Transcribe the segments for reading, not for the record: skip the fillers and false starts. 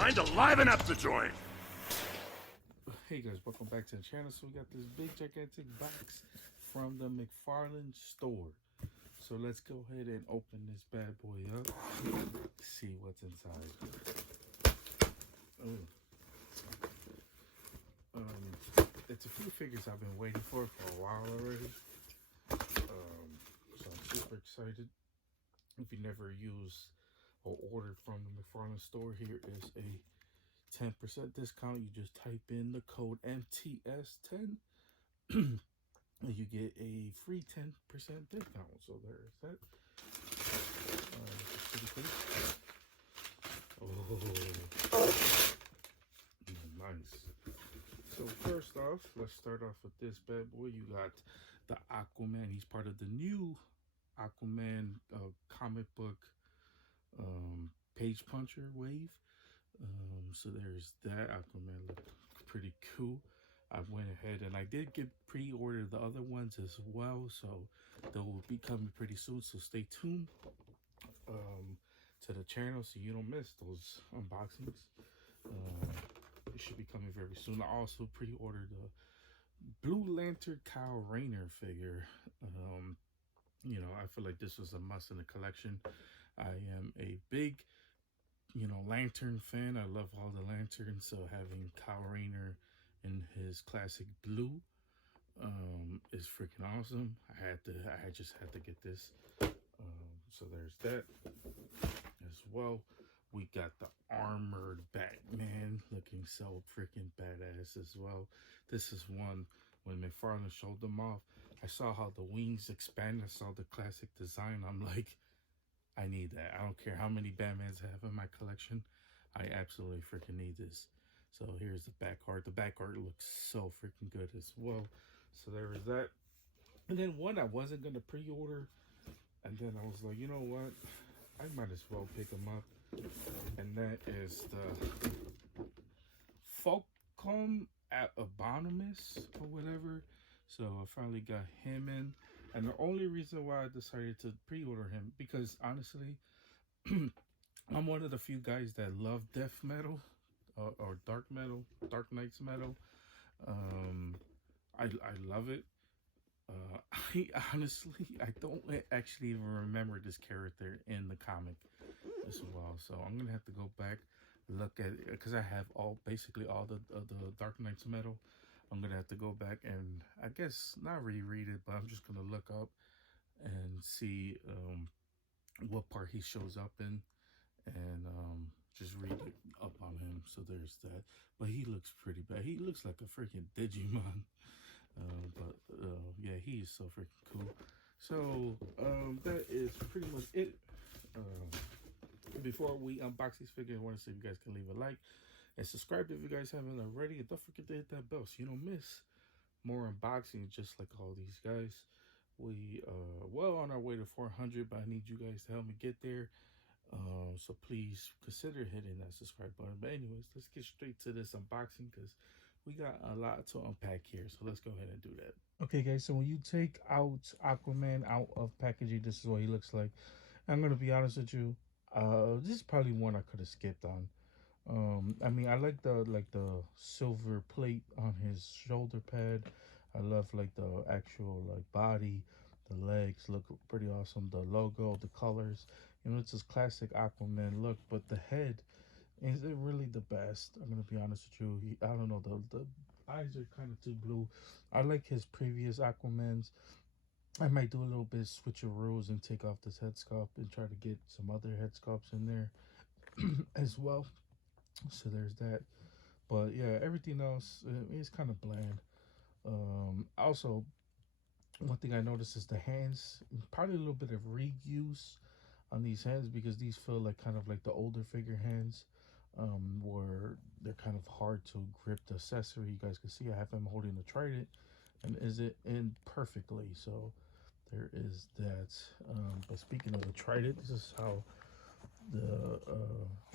Time to liven up the joint. Hey guys, welcome back to the channel. So we got this big gigantic box from the McFarlane store. So let's go ahead and open this bad boy up. See what's inside. Oh. It's a few figures I've been waiting for a while already. So I'm super excited. If you never use or ordered from the McFarlane store, here is a 10% discount. You just type in the code MTS10 and you get a free 10% discount. So there's that. Pretty cool. Oh, nice. So first off, let's start off with this bad boy. You got the Aquaman. He's part of the new Aquaman comic book page puncher wave. So there's that. Aquaman looked pretty cool. I went ahead and I did get pre-order the other ones as well, so they'll be coming pretty soon. So stay tuned to the channel so you don't miss those unboxings. It should be coming very soon. I also pre-ordered the Blue Lantern Kyle Rayner figure. You know, I feel like this was a must in the collection. I am a big lantern fan. I love all the lanterns, so having Kyle Rayner in his classic blue is freaking awesome. I just had to get this. So there's that as well. We got the armored Batman looking so freaking badass as well. This is one when McFarlane showed them off. I saw how the wings expand. I saw the classic design. I'm like, I need that. I don't care how many Batmans I have in my collection. I absolutely freaking need this. So here's the back art. The back art looks so freaking good as well. So there is that. And then one I wasn't going to pre-order. And then I was like, you know what? I might as well pick them up. And that is the Falcon Abominus or whatever. So I finally got him in. And the only reason why I decided to pre-order him, because honestly, I'm one of the few guys that love death metal or dark metal, Dark Knight's metal. I love it. I honestly, I don't actually even remember this character in the comic as well. So I'm gonna have to go back, look at it, because I have basically all the Dark Knight's metal. I'm gonna have to go back and I guess not reread it, but I'm just gonna look up and see what part he shows up in, and just read it up on him. So there's that. But he looks pretty bad. He looks like a freaking Digimon. Yeah, he is so freaking cool. So that is pretty much it. Before we unbox these figures, I want to say if you guys can leave a like and subscribe if you guys haven't already, and don't forget to hit that bell so you don't miss more unboxing just like all these guys. We well on our way to 400, but I need you guys to help me get there. So please consider hitting that subscribe button. But anyways, let's get straight to this unboxing because we got a lot to unpack here. So let's go ahead and do that. Okay, guys, so when you take out Aquaman out of packaging, this is what he looks like. I'm gonna be honest with you. This is probably one I could have skipped on. I mean, I like the silver plate on his shoulder pad. I love like the actual like body. The legs look pretty awesome. The logo, the colors, it's this classic Aquaman look. But the head, is it really the best? I'm gonna be honest with you. I don't know. The eyes are kind of too blue. I like his previous Aquamans. I might do a little bit of switcheroos and take off this head sculpt and try to get some other head sculpts in there as well. So there's that. But yeah, everything else is kind of bland. Also, one thing I noticed is the hands. Probably a little bit of reuse on these hands because these feel like kind of like the older figure hands, where they're kind of hard to grip the accessory. You guys can see I have him holding the trident, and is it in perfectly. So there is that. But speaking of the trident, this is how the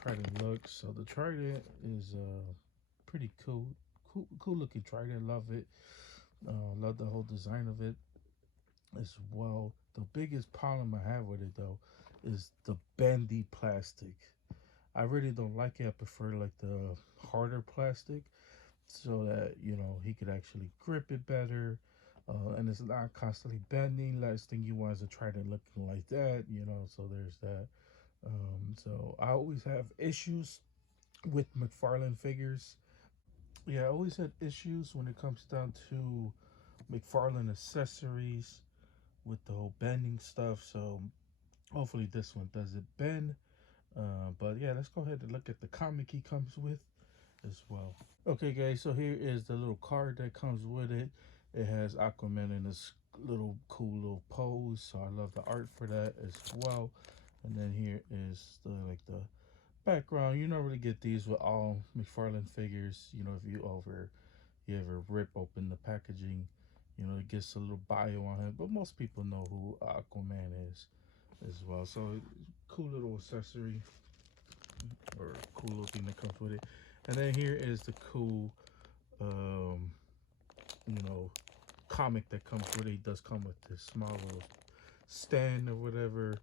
trident looks. So the trident is pretty cool looking trident. Love it. Love the whole design of it as well. The biggest problem I have with it though is the bendy plastic. I really don't like it. I prefer like the harder plastic, so that he could actually grip it better, and it's not constantly bending. Last thing you want is a trident looking like that. So there's that. So I always have issues with McFarlane figures. Yeah, I always had issues when it comes down to McFarlane accessories with the whole bending stuff. So hopefully this one doesn't bend. But yeah, let's go ahead and look at the comic he comes with as well. Okay, guys, so here is the little card that comes with it. It has Aquaman in this little cool little pose, so I love the art for that as well. And then here is the background. You normally get these with all McFarlane figures. If you ever rip open the packaging, it gets a little bio on it. But most people know who Aquaman is as well. So cool little accessory or cool little thing that comes with it. And then here is the cool um, you know, comic that comes with it. He does come with this small little stand or whatever.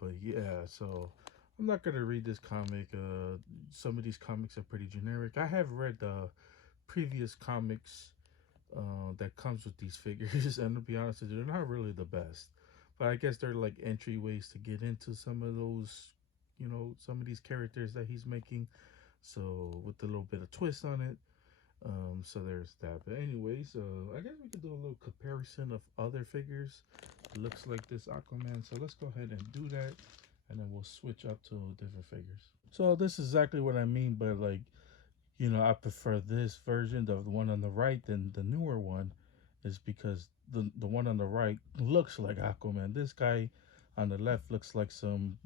But yeah, so I'm not gonna read this comic. Some of these comics are pretty generic. I have read the previous comics that comes with these figures, and to be honest with you, they're not really the best. But I guess they're like entryways to get into some of those, some of these characters that he's making. So with a little bit of twist on it. So there's that. But anyways, I guess we could do a little comparison of other figures. It looks like this Aquaman. So let's go ahead and do that, and then we'll switch up to different figures. So this is exactly what I mean by like, I prefer this version, the one on the right, than the newer one, is because the one on the right looks like Aquaman. This guy on the left looks like some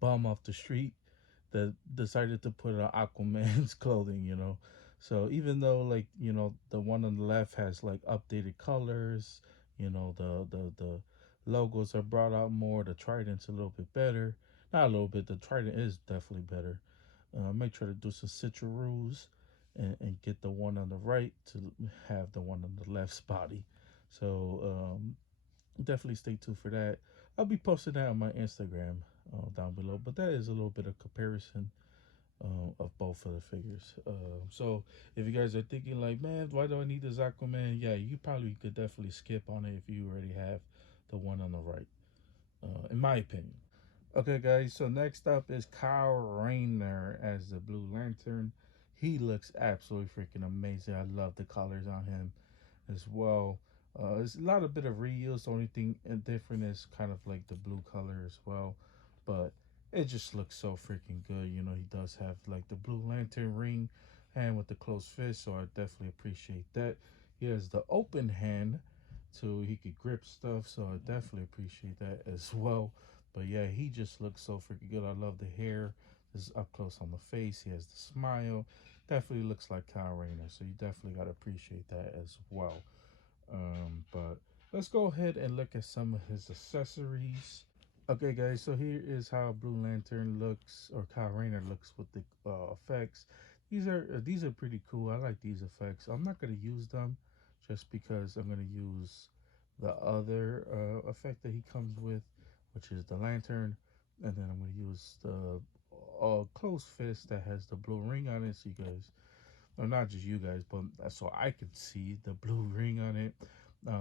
bum off the street that decided to put on Aquaman's clothing. So even though like the one on the left has like updated colors, the logos are brought out more. The Trident's a little bit better. Not a little bit. The Trident is definitely better. I may try to do some switcheroos and get the one on the right to have the one on the left's body. So definitely stay tuned for that. I'll be posting that on my Instagram down below. But that is a little bit of comparison of both of the figures. So if you guys are thinking like, man, why do I need this Aquaman? Yeah, you probably could definitely skip on it if you already have the one on the right, in my opinion. Okay, guys, so next up is Kyle Rayner as the Blue Lantern. He looks absolutely freaking amazing. I love the colors on him as well. There's a lot of bit of reuse. The only thing different is kind of like the blue color as well, but it just looks so freaking good. He does have like the Blue Lantern ring hand with the closed fist, so I definitely appreciate that. He has the open hand, so he could grip stuff, so I definitely appreciate that as well. But yeah, he just looks so freaking good. I love the hair. This is up close on the face. He has the smile. Definitely looks like Kyle Rayner, so you definitely got to appreciate that as well. But let's go ahead and look at some of his accessories. Okay, guys, so here is how Blue Lantern looks, or Kyle Rayner looks with the effects. These are pretty cool. I like these effects. I'm not gonna use them just because I'm gonna use the other effect that he comes with, which is the lantern, and then I'm gonna use the closed fist that has the blue ring on it. So you guys, or not just you guys, but so I could see the blue ring on it.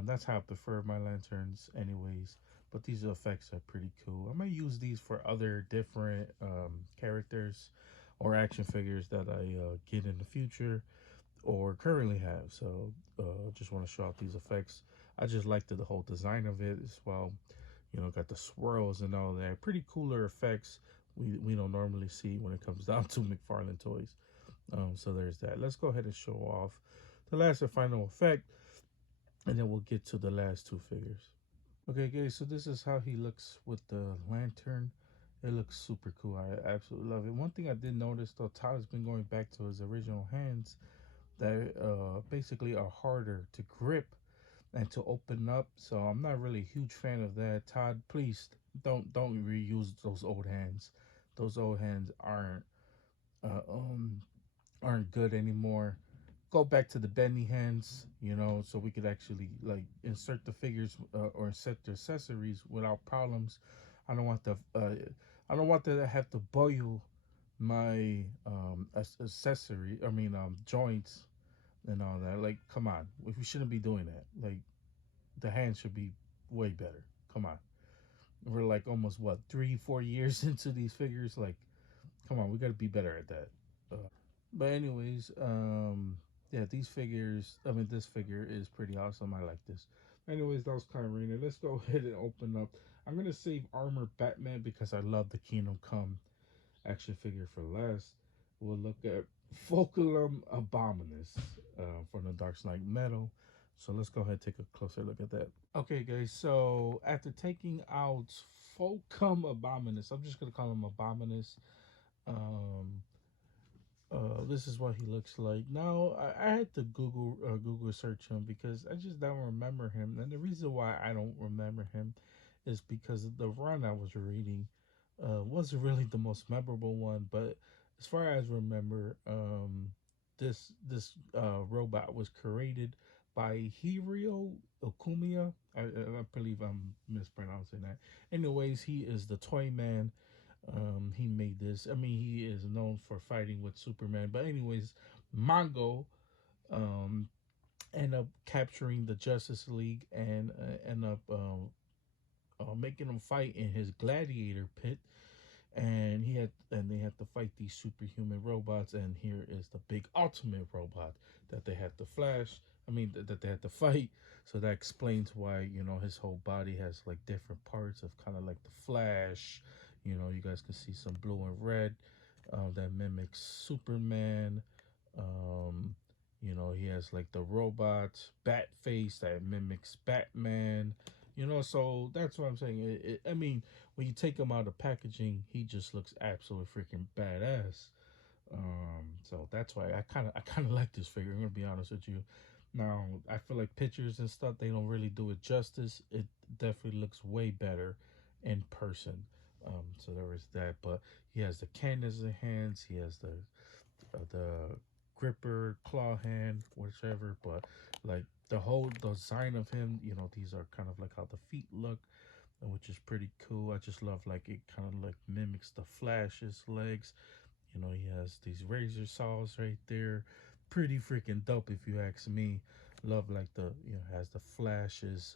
That's how I prefer my lanterns, anyways. But these effects are pretty cool. I might use these for other different characters or action figures that I get in the future or currently have. So just want to show off these effects. I just like the whole design of it as well. Got the swirls and all that. Pretty cooler effects we don't normally see when it comes down to McFarlane toys. So there's that. Let's go ahead and show off the last and final effect, and then we'll get to the last two figures. Okay, guys, so this is how he looks with the lantern. It looks super cool. I absolutely love it. One thing I did notice, though, Todd has been going back to his original hands that basically are harder to grip and to open up. So I'm not really a huge fan of that. Todd, please don't reuse those old hands. Those old hands uh, um aren't good anymore. Go back to the bendy hands, so we could actually like insert the figures or insert the accessories without problems. I don't want the I don't want that to have to boil my accessory. I mean, joints and all that. Like, come on, we shouldn't be doing that. Like, the hand should be way better. Come on, we're like almost what 3 4 years into these figures. Like, come on, we got to be better at that. But anyways, yeah, these figures. I mean, this figure is pretty awesome. I like this. Anyways, that was Kyrene. Let's go ahead and open up. I'm gonna save Armor Batman because I love the Kingdom Come action figure for last. We'll look at Focalum Abominus from the Dark Knight Metal. So let's go ahead and take a closer look at that. Okay, guys. So after taking out Focalum Abominus, I'm just gonna call him Abominus. Um, this is what he looks like. Now I had to Google search him because I just don't remember him, and the reason why I don't remember him is because the run I was reading wasn't really the most memorable one. But as far as remember, this robot was created by Hirio Okumiya. I believe I'm mispronouncing that. Anyways, he is the Toy Man. He made this. I mean, he is known for fighting with Superman. But anyways, Mongo um, end up capturing the Justice League and end up making them fight in his gladiator pit. And they had to fight these superhuman robots. And here is the big ultimate robot that they had to flash. I mean, that they had to fight. So that explains why his whole body has like different parts of kind of like the Flash. You guys can see some blue and red that mimics Superman. Um, he has like the robot bat face that mimics Batman. So that's what I'm saying. I mean, when you take him out of packaging, he just looks absolutely freaking badass. So that's why I kind of like this figure. I'm gonna be honest with you. Now I feel like pictures and stuff they don't really do it justice. It definitely looks way better in person. So there is that. But he has the cannons in hands. He has the gripper claw hand, whichever. But like the whole design of him, these are kind of like how the feet look, which is pretty cool. I just love like it kind of like mimics the Flash's legs. He has these razor saws right there. Pretty freaking dope if you ask me. Love like has the Flash's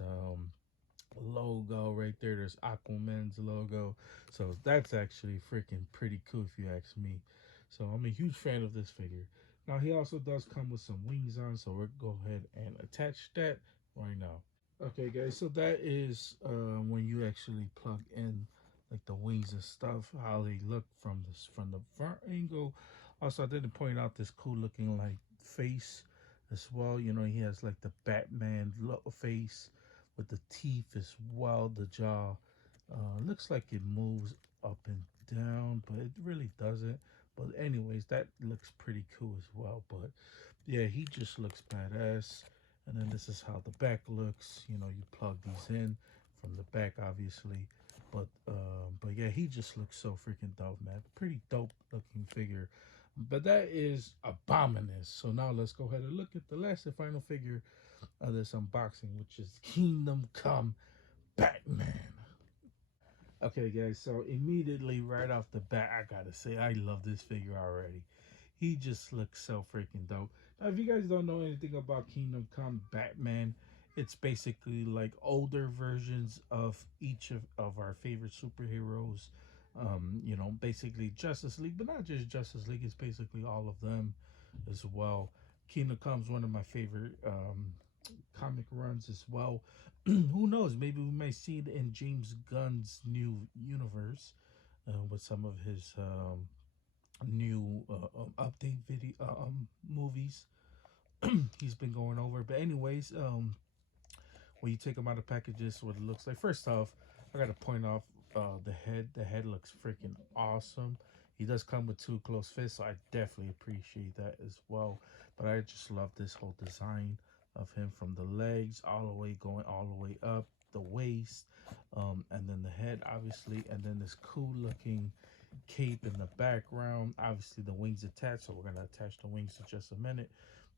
logo right there. There's Aquaman's logo. So that's actually freaking pretty cool if you ask me. So I'm a huge fan of this figure. Now he also does come with some wings on, so we'll go ahead and attach that right now. Okay, guys. So that is when you actually plug in like the wings and stuff, how they look from the front angle. Also, I didn't point out this cool looking like face as well. He has like the Batman face with the teeth as well. The jaw looks like it moves up and down, but it really doesn't. But anyways, that looks pretty cool as well. But yeah, he just looks badass. And then this is how the back looks. You plug these in from the back, obviously. But yeah, he just looks so freaking dope, man. Pretty dope looking figure. But that is Abominus. So now let's go ahead and look at the last and final figure of this unboxing, which is Kingdom Come Batman. Okay, guys, so immediately right off the bat, I gotta say, I love this figure already. He just looks so freaking dope. Now, if you guys don't know anything about Kingdom Come Batman, it's basically like older versions of each of our favorite superheroes. Basically Justice League, but not just Justice League, it's basically all of them as well. Kingdom Come's one of my favorite comic runs as well. Who knows? Maybe we may see it in James Gunn's new universe with some of his new update video movies he's been going over. But anyways, when you take them out of packages, what it looks like. First off, I gotta point off the head. The head looks freaking awesome. He does come with two close fits, so I definitely appreciate that as well. But I just love this whole design of him from the legs all the way going all the way up the waist, and then the head, obviously, and then this cool looking cape in the background. Obviously, the wings attached, so we're gonna attach the wings in just a minute.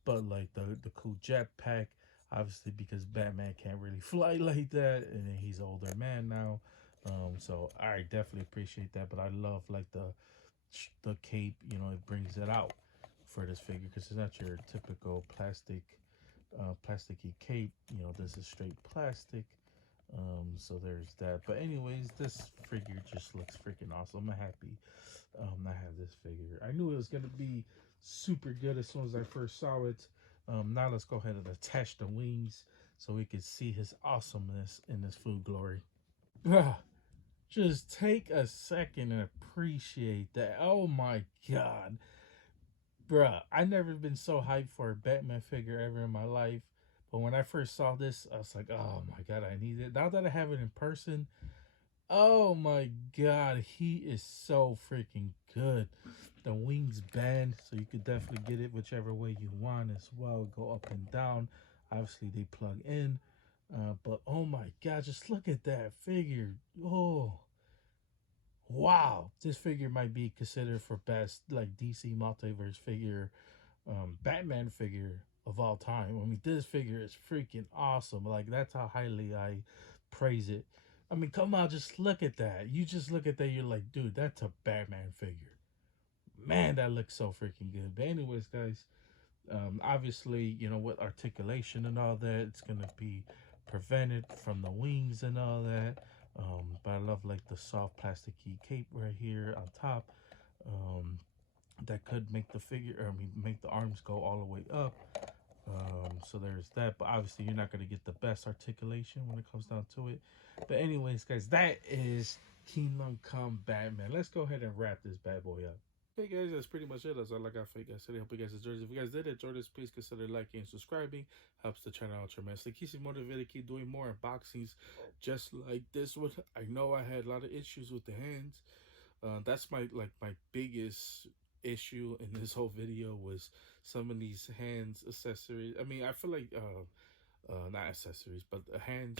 But like the cool jetpack, obviously because Batman can't really fly like that, and he's an older man now. So I definitely appreciate that. But I love like the cape. You know, it brings it out for this figure because it's not your typical plasticky cape. You know, this is straight plastic. So there's that. But anyways, this figure just looks freaking awesome. I'm happy I have this figure. I knew it was gonna be super good as soon as I first saw it. Now let's go ahead and attach the wings so we can see his awesomeness in his food glory. Just take a second and appreciate that. Oh my god. Bruh, I never been so hyped for a Batman figure ever in my life. But when I first saw this, I was like, oh my god, I need it. Now that I have it in person, oh my god, he is so freaking good. The wings bend, so you could definitely get it whichever way you want as well. Go up and down. Obviously, they plug in. But oh my god, just look at that figure. Oh, wow. This figure might be considered for best like DC Multiverse figure, Batman figure of all time. I mean, this figure is freaking awesome. Like, that's how highly I praise it. I mean, come on, just look at that. You just look at that, you're like, dude, that's a Batman figure. Man, that looks so freaking good. But anyways, guys, obviously, you know, with articulation and all that, it's gonna be prevented from the wings and all that. But I love like the soft plasticky cape right here on top. That could make the figure, or I mean, make the arms go all the way up. So there's that. But obviously, you're not gonna get the best articulation when it comes down to it. But anyways, guys, that is Kingdom Come Batman. Let's go ahead and wrap this bad boy up. Hey guys, that's pretty much it. That's all I got for you guys today. Hope you guys enjoyed this. If you guys did enjoy this, please consider liking and subscribing. Helps the channel out tremendously. Keeps me motivated, keep doing more unboxings just like this one. I know I had a lot of issues with the hands. That's my biggest issue in this whole video was some of these hands accessories. I mean, I feel like not accessories, but the hands.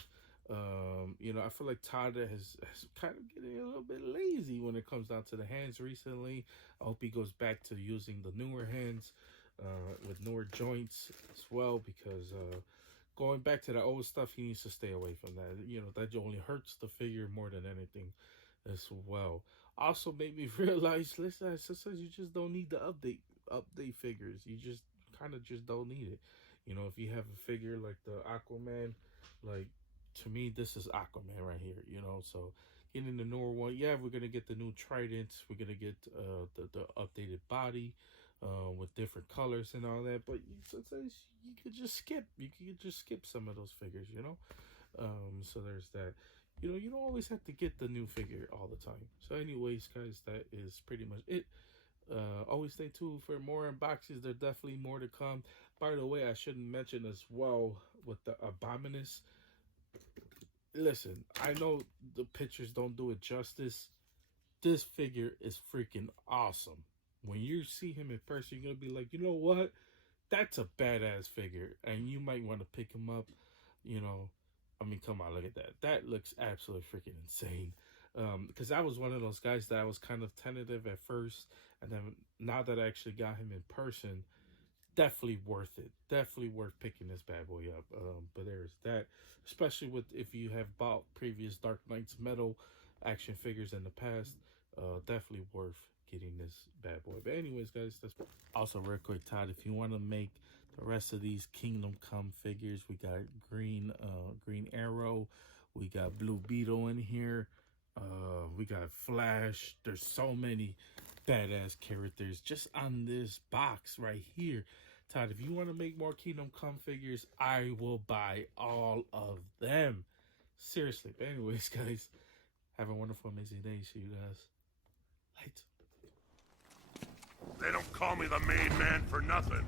You know, I feel like Todd has kind of getting a little bit lazy when it comes down to the hands recently. I hope he goes back to using the newer hands with newer joints as well, because going back to the old stuff, he needs to stay away from that. You know, that only hurts the figure more than anything as well. Also made me realize, listen, sometimes you just don't need the update figures. You just kind of just don't need it. You know, if you have a figure like the Aquaman, like, to me, this is Aquaman right here, you know. So getting the newer one, yeah, we're gonna get the new tridents, we're gonna get the updated body with different colors and all that. But sometimes you could just skip some of those figures, you know. So there's that. You know, you don't always have to get the new figure all the time. So anyways, guys, that is pretty much it. Always stay tuned for more unboxings. There's definitely more to come. By the way, I shouldn't mention as well with the Abominus. Listen, I know the pictures don't do it justice. This figure is freaking awesome. When you see him in person, you're gonna be like, you know what? That's a badass figure, and you might want to pick him up. You know, I mean, come on, look at that. That looks absolutely freaking insane. Because I was one of those guys that I was kind of tentative at first, and then now that I actually got him in person, definitely worth it. Definitely worth picking this bad boy up. But there's that, especially with if you have bought previous Dark Knights metal action figures in the past. Definitely worth getting this bad boy. But anyways, guys, that's also real quick, Todd. If you want to make the rest of these Kingdom Come figures, we got Green Arrow, we got Blue Beetle in here. We got Flash. There's so many badass characters just on this box right here. Todd, if you want to make more Kingdom Come figures, I will buy all of them. Seriously. But anyways, guys, have a wonderful, amazing day. See you guys later. They don't call me the main man for nothing.